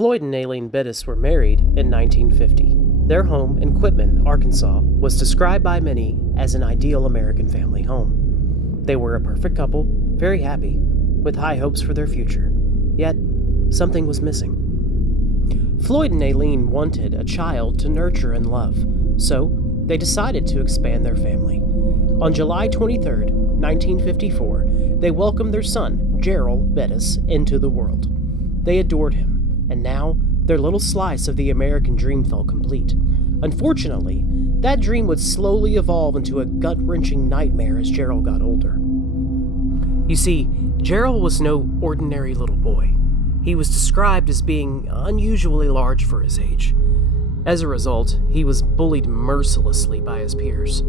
Floyd and Aileen Bettis were married in 1950. Their home in Quitman, Arkansas, was described by many as an ideal American family home. They were a perfect couple, very happy, with high hopes for their future. Yet, something was missing. Floyd and Aileen wanted a child to nurture and love, so they decided to expand their family. On July 23, 1954, they welcomed their son, Jarrell Bettis, into the world. They adored him, and now their little slice of the American dream felt complete. Unfortunately, that dream would slowly evolve into a gut-wrenching nightmare as Jarrell got older. You see, Jarrell was no ordinary little boy. He was described as being unusually large for his age. As a result, he was bullied mercilessly by his peers.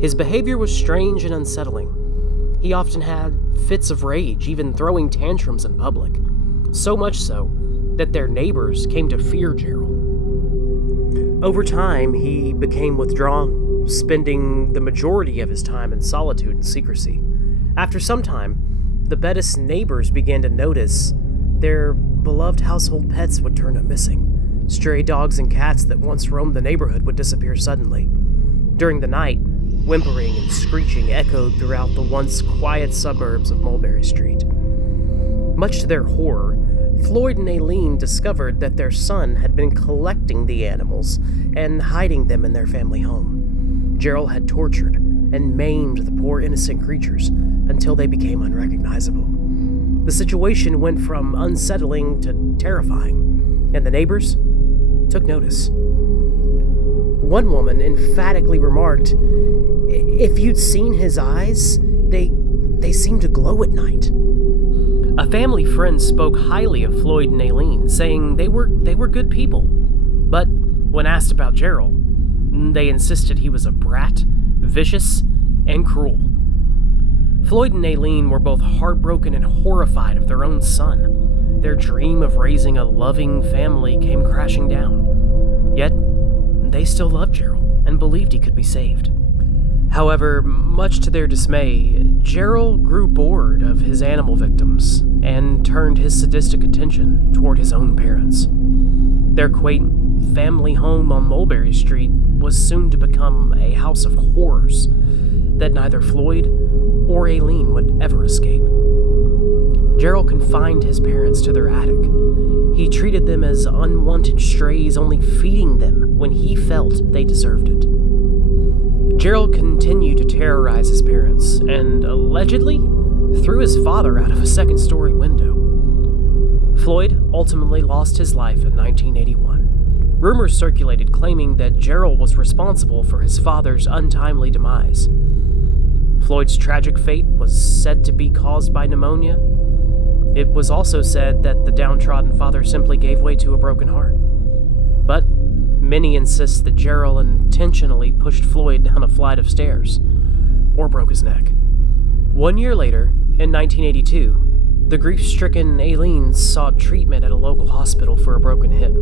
His behavior was strange and unsettling. He often had fits of rage, even throwing tantrums in public. So much so that their neighbors came to fear Jarrell. Over time, he became withdrawn, spending the majority of his time in solitude and secrecy. After some time, the Bettis neighbors began to notice their beloved household pets would turn up missing. Stray dogs and cats that once roamed the neighborhood would disappear suddenly. During the night, whimpering and screeching echoed throughout the once quiet suburbs of Mulberry Street. Much to their horror, Floyd and Aileen discovered that their son had been collecting the animals and hiding them in their family home. Jarrell had tortured and maimed the poor innocent creatures until they became unrecognizable. The situation went from unsettling to terrifying, and the neighbors took notice. One woman emphatically remarked, "If you'd seen his eyes, they seemed to glow at night." A family friend spoke highly of Floyd and Aileen, saying they were good people. But when asked about Jarrell, they insisted he was a brat, vicious, and cruel. Floyd and Aileen were both heartbroken and horrified of their own son. Their dream of raising a loving family came crashing down. Yet, they still loved Jarrell and believed he could be saved. However, much to their dismay, Jarrell grew bored of his animal victims and turned his sadistic attention toward his own parents. Their quaint family home on Mulberry Street was soon to become a house of horrors that neither Floyd or Aileen would ever escape. Jarrell confined his parents to their attic. He treated them as unwanted strays, only feeding them when he felt they deserved it. Jarrell continued to terrorize his parents, and allegedly threw his father out of a second-story window. Floyd ultimately lost his life in 1981. Rumors circulated claiming that Jarrell was responsible for his father's untimely demise. Floyd's tragic fate was said to be caused by pneumonia. It was also said that the downtrodden father simply gave way to a broken heart. But many insist that Jarrell intentionally pushed Floyd down a flight of stairs, or broke his neck. 1 year later, in 1982, the grief-stricken Aileen sought treatment at a local hospital for a broken hip.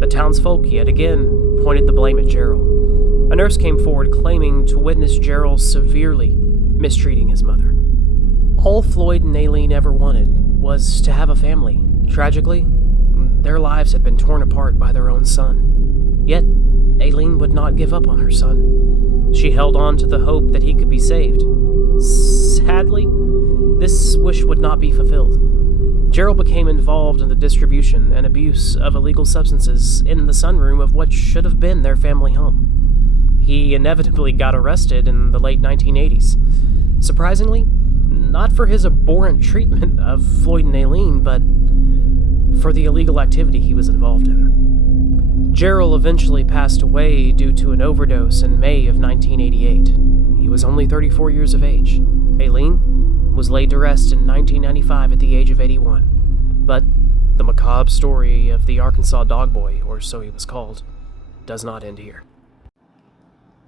The townsfolk yet again pointed the blame at Jarrell. A nurse came forward claiming to witness Jarrell severely mistreating his mother. All Floyd and Aileen ever wanted was to have a family. Tragically, their lives had been torn apart by their own son. Yet, Aileen would not give up on her son. She held on to the hope that he could be saved. Sadly, this wish would not be fulfilled. Jarrell became involved in the distribution and abuse of illegal substances in the sunroom of what should have been their family home. He inevitably got arrested in the late 1980s. Surprisingly, not for his abhorrent treatment of Floyd and Aileen, but for the illegal activity he was involved in. Jarrell eventually passed away due to an overdose in May of 1988. He was only 34 years of age. Aileen was laid to rest in 1995 at the age of 81. But the macabre story of the Arkansas Dog Boy, or so he was called, does not end here.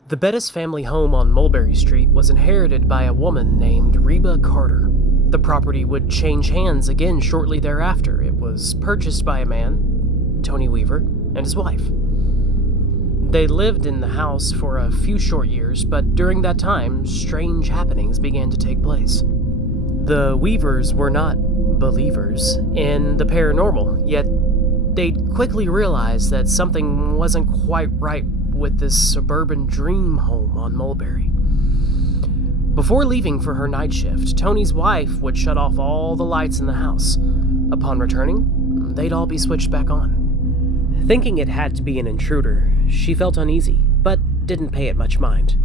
The Bettis family home on Mulberry Street was inherited by a woman named Reba Carter. The property would change hands again shortly thereafter. It was purchased by a man, Tony Weaver, and his wife. They lived in the house for a few short years, but during that time, strange happenings began to take place. The Weavers were not believers in the paranormal, yet they'd quickly realized that something wasn't quite right with this suburban dream home on Mulberry. Before leaving for her night shift, Tony's wife would shut off all the lights in the house. Upon returning, they'd all be switched back on. Thinking it had to be an intruder, she felt uneasy, but didn't pay it much mind.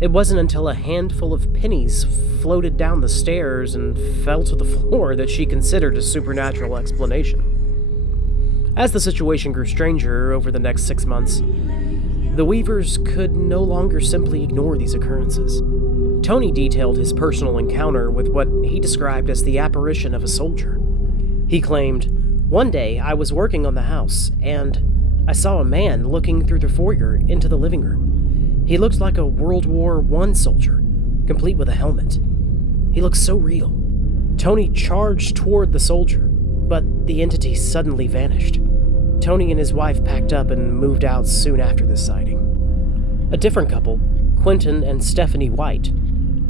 It wasn't until a handful of pennies floated down the stairs and fell to the floor that she considered a supernatural explanation. As the situation grew stranger over the next 6 months, the Weavers could no longer simply ignore these occurrences. Tony detailed his personal encounter with what he described as the apparition of a soldier. He claimed, "One day I was working on the house, and I saw a man looking through the foyer into the living room. He looked like a World War I soldier, complete with a helmet. He looked so real." Tony charged toward the soldier, but the entity suddenly vanished. Tony and his wife packed up and moved out soon after this sighting. A different couple, Quentin and Stephanie White,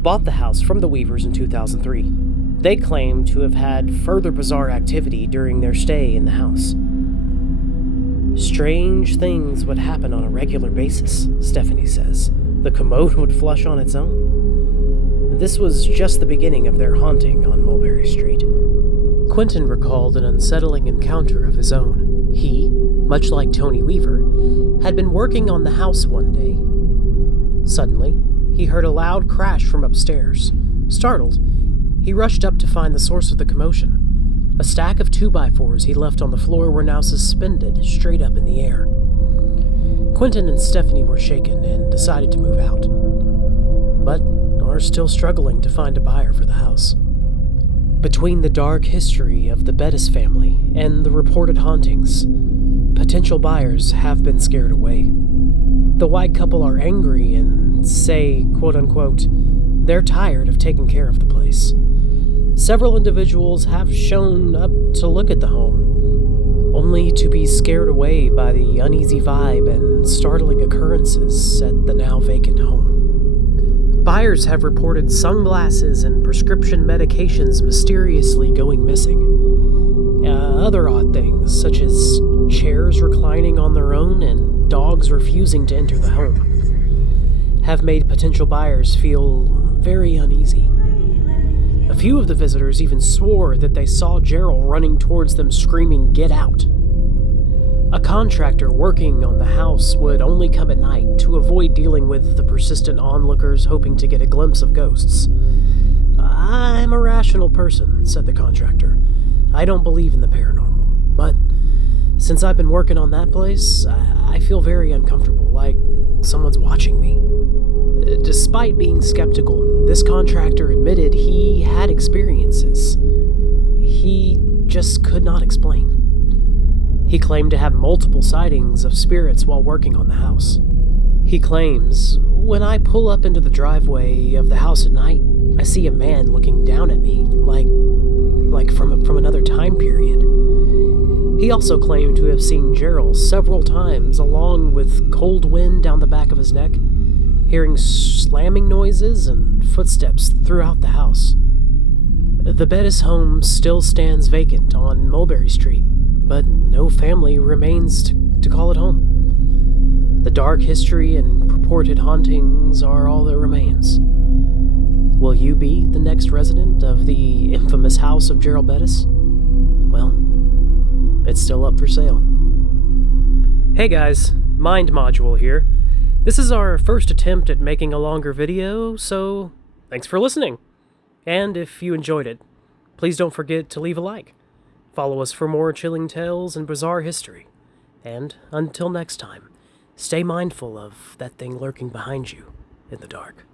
bought the house from the Weavers in 2003. They claimed to have had further bizarre activity during their stay in the house. "Strange things would happen on a regular basis," Stephanie says. "The commode would flush on its own." This was just the beginning of their haunting on Mulberry Street. Quentin recalled an unsettling encounter of his own. He, much like Tony Weaver, had been working on the house one day. Suddenly, he heard a loud crash from upstairs. Startled, he rushed up to find the source of the commotion. A stack of 2x4s he left on the floor were now suspended straight up in the air. Quentin and Stephanie were shaken and decided to move out, but are still struggling to find a buyer for the house. Between the dark history of the Bettis family and the reported hauntings, potential buyers have been scared away. The White couple are angry and say, quote-unquote, they're tired of taking care of the place. Several individuals have shown up to look at the home, only to be scared away by the uneasy vibe and startling occurrences at the now vacant home. Buyers have reported sunglasses and prescription medications mysteriously going missing. Other odd things, such as chairs reclining on their own and dogs refusing to enter the home, have made potential buyers feel very uneasy. A few of the visitors even swore that they saw Jarrell running towards them screaming, "Get out!" A contractor working on the house would only come at night to avoid dealing with the persistent onlookers hoping to get a glimpse of ghosts. "I'm a rational person," said the contractor. "I don't believe in the paranormal, but since I've been working on that place, I feel very uncomfortable, like someone's watching me." Despite being skeptical, this contractor admitted he had experiences he just could not explain. He claimed to have multiple sightings of spirits while working on the house. He claims, "When I pull up into the driveway of the house at night, I see a man looking down at me, like from another time period." He also claimed to have seen Jarrell several times, along with cold wind down the back of his neck, hearing slamming noises and footsteps throughout the house. The Bettis home still stands vacant on Mulberry Street, but no family remains to call it home. The dark history and purported hauntings are all that remains. Will you be the next resident of the infamous house of Jarrell Bettis? Well, it's still up for sale. Hey guys, Mind Module here. This is our first attempt at making a longer video, so thanks for listening. And if you enjoyed it, please don't forget to leave a like. Follow us for more chilling tales and bizarre history. And until next time, stay mindful of that thing lurking behind you in the dark.